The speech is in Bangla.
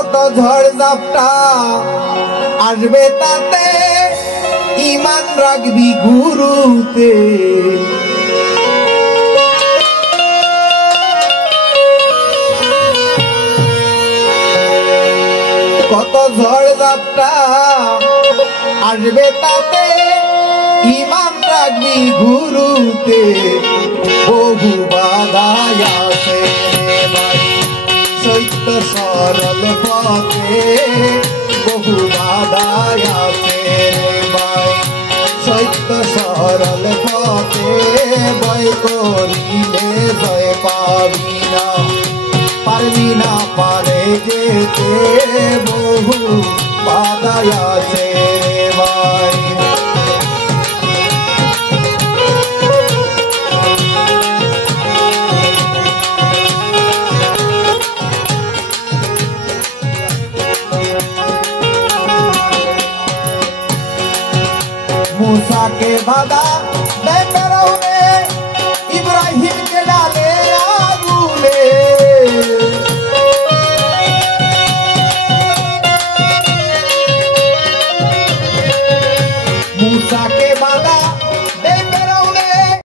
কত ঝড় ঝাপটা আসবে তাতে ইমান রাখবি গুরুতে। কত ঝড় ঝাপটা আসবে তাতে ইমান রাখবি গুরুতে। বহু বাধায় আছে ভাই সত্য সরল পথে, বহু বাধায় আছে ভাই সত্য সরল পথে। ভয় করিলে ভয় পাবি না, পারবি না পারে যেতে, বহু বাধায় আছে ভাই। मूसा के बाधा दे फिरौने, इब्राहिम के डाले आगूले। मूसा